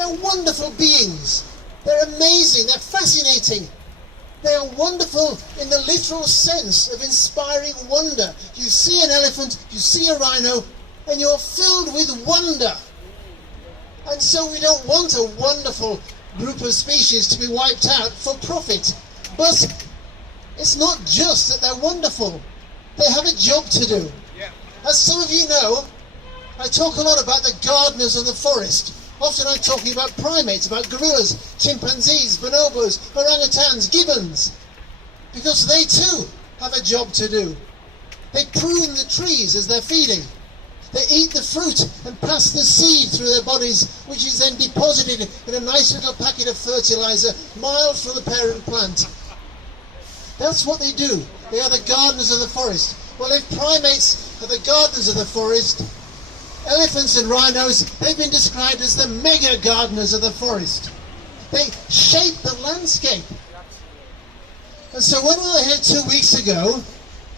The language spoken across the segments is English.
They're wonderful beings. They're amazing. They're fascinating. They are wonderful in the literal sense of inspiring wonder. You see an elephant, you see a rhino, and you're filled with wonder. And so we don't want a wonderful group of species to be wiped out for profit. But it's not just that they're wonderful. They have a job to do. As some of you know, I talk a lot about the gardeners of the forest. Often I'm talking about primates, about gorillas, chimpanzees, bonobos, orangutans, gibbons. Because they too have a job to do. They prune the trees as they're feeding. They eat the fruit and pass the seed through their bodies, which is then deposited in a nice little packet of fertilizer miles from the parent plant. That's what they do. They are the gardeners of the forest. Well, if primates are the gardeners of the forest, elephants and rhinos, they've been described as the mega gardeners of the forest. They shape the landscape. And so when we were here 2 weeks ago,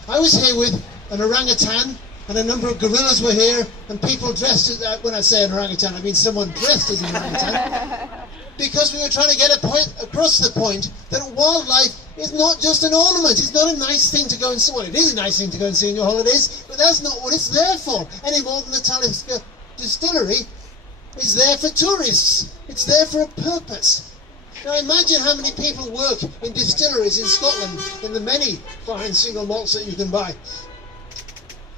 I was here with an orangutan, and a number of gorillas were here, and people dressed as, when I say an orangutan, I mean someone dressed as an orangutan, because we were trying to get across the point that wildlife is not just an ornament. It's not a nice thing to go and see. Well, it is a nice thing to go and see on your holidays, but that's not what it's there for, any more than the Talisker distillery is there for tourists. It's there for a purpose. Now imagine how many people work in distilleries in Scotland, in the many fine single malts that you can buy,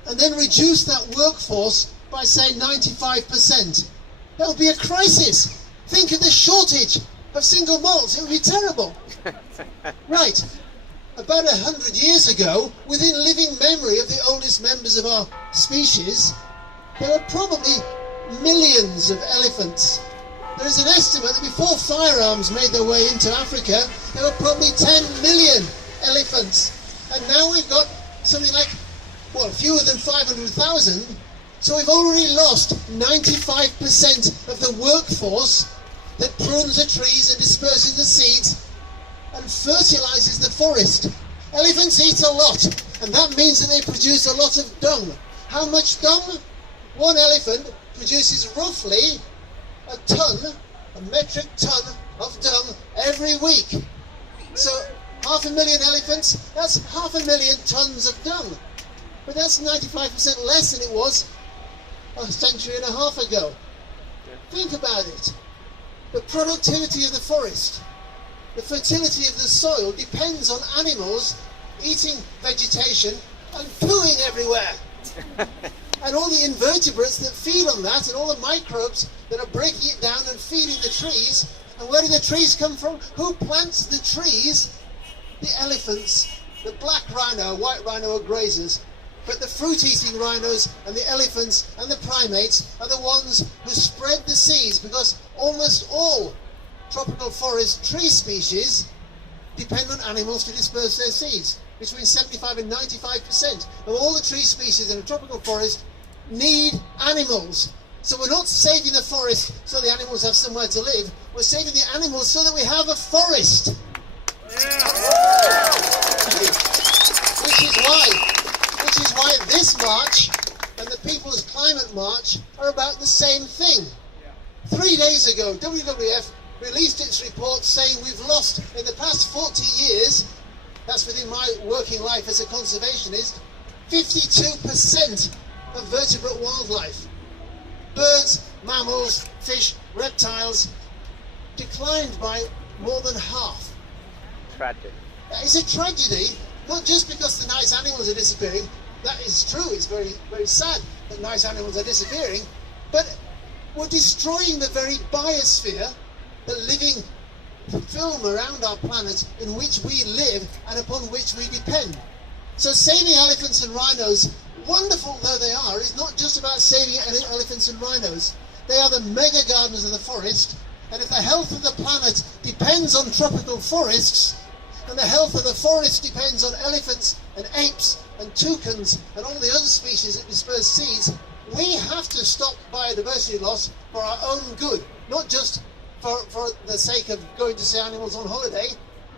and then reduce that workforce by, say, 95%. That would be a crisis. Think of the shortage of single malts. It would be terrible. Right. About 100 years ago, within living memory of the oldest members of our species, there were probably millions of elephants. There is an estimate that before firearms made their way into Africa, there were probably 10 million elephants. And now we've got something like, well, fewer than 500,000. So we've already lost 95% of the workforce that prunes the trees and disperses the seeds and fertilizes the forest. Elephants eat a lot, and that means that they produce a lot of dung. How much dung? One elephant produces roughly a metric ton of dung every week. So 500,000 elephants, that's 500,000 tons of dung. But that's 95% less than it was a century and a half ago. Think about it. The productivity of the forest, the fertility of the soil depends on animals eating vegetation and pooing everywhere. And all the invertebrates that feed on that, and all the microbes that are breaking it down and feeding the trees. And where do the trees come from? Who plants the trees? The elephants. The black rhino, white rhino are grazers. But the fruit-eating rhinos and the elephants and the primates are the ones who spread the seeds, because almost all tropical forest tree species depend on animals to disperse their seeds. Between 75 and 95% of all the tree species in a tropical forest need animals. So we're not saving the forest so the animals have somewhere to live, we're saving the animals so that we have a forest. Yeah. Which is why this march and the People's Climate March are about the same thing. 3 days ago, WWF released its report saying we've lost, in the past 40 years, that's within my working life as a conservationist, 52% of vertebrate wildlife. Birds, mammals, fish, reptiles, declined by more than half. Tragic. It's a tragedy, not just because the nice animals are disappearing. That is true, it's very, very sad that nice animals are disappearing, but we're destroying the very biosphere, the living film around our planet in which we live and upon which we depend. So saving elephants and rhinos, wonderful though they are, is not just about saving elephants and rhinos. They are the mega gardeners of the forest, and if the health of the planet depends on tropical forests, and the health of the forest depends on elephants and apes and toucans and all the other species that disperse seeds, we have to stop biodiversity loss for our own good, not just for the sake of going to see animals on holiday.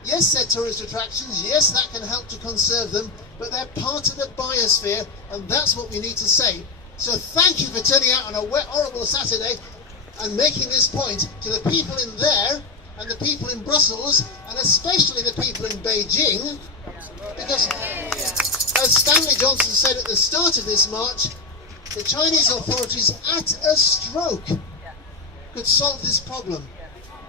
Yes, they're tourist attractions, yes, that can help to conserve them, but they're part of the biosphere, and that's what we need to say. So thank you for turning out on a wet, horrible Saturday and making this point to the people in there and the people in Brussels and especially the people in Beijing, because as Stanley Johnson said at the start of this march, the Chinese authorities at a stroke could solve this problem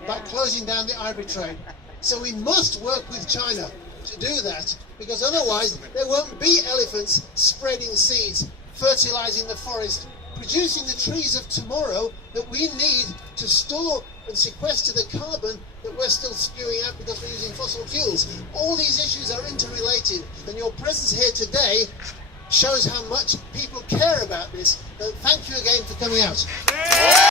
by closing down the ivory trade. So we must work with China to do that, because otherwise there won't be elephants spreading seeds, fertilizing the forest, producing the trees of tomorrow that we need to store and sequester the carbon that we're still spewing out because we're using fossil fuels. All these issues are interrelated, and your presence here today shows how much people care about this. So thank you again for coming out.